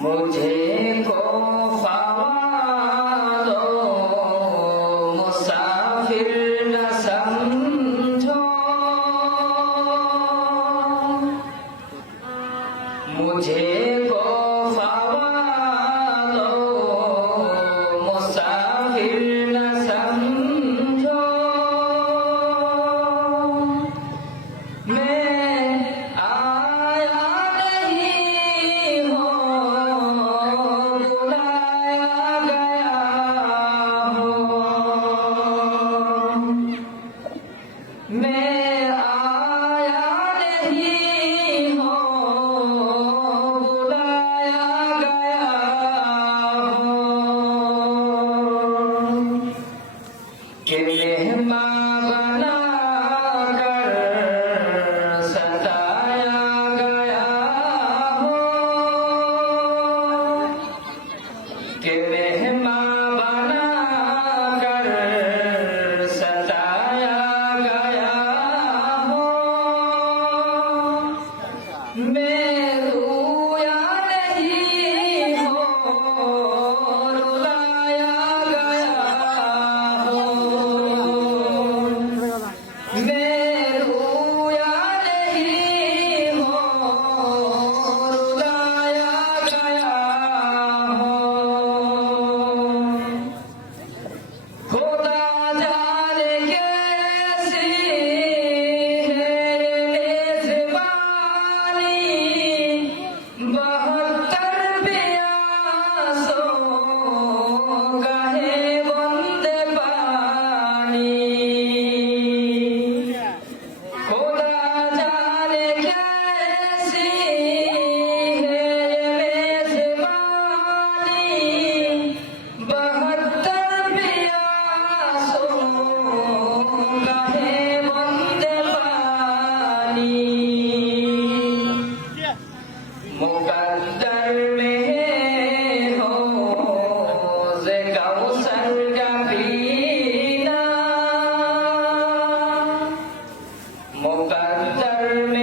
मुझे को 아멘. Thunder.